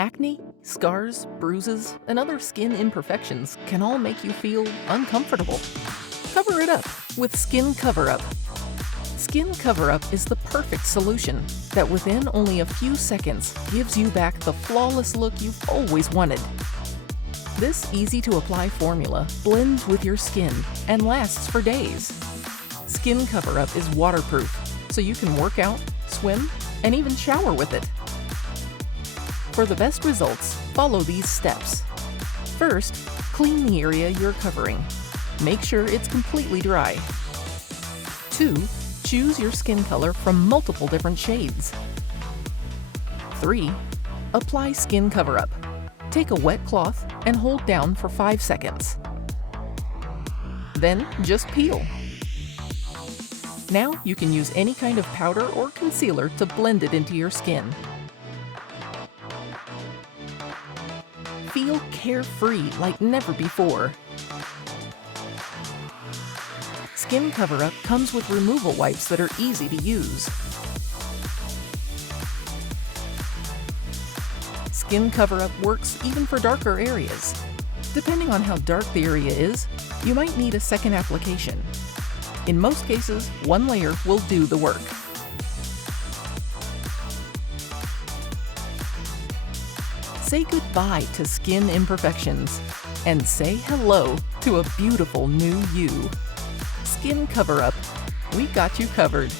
Acne, scars, bruises, and other skin imperfections can all make you feel uncomfortable. Cover it up with Skin Cover-Up. Skin Cover-Up is the perfect solution that within only a few seconds gives you back the flawless look you've always wanted. This easy-to-apply formula blends with your skin and lasts for days. Skin Cover-Up is waterproof, so you can work out, swim, and even shower with it. For the best results, follow these steps. First, clean the area you're covering. Make sure it's completely dry. 2. Choose your skin color from multiple different shades. 3. Apply Skin Cover-Up. Take a wet cloth and hold down for 5 seconds. Then just peel. Now you can use any kind of powder or concealer to blend it into your skin. Feel carefree like never before. Skin Cover-Up comes with removal wipes that are easy to use. Skin Cover-Up works even for darker areas. Depending on how dark the area is, you might need a second application. In most cases, one layer will do the work. Say goodbye to skin imperfections and say hello to a beautiful new you. Skin Cover-Up. We got you covered.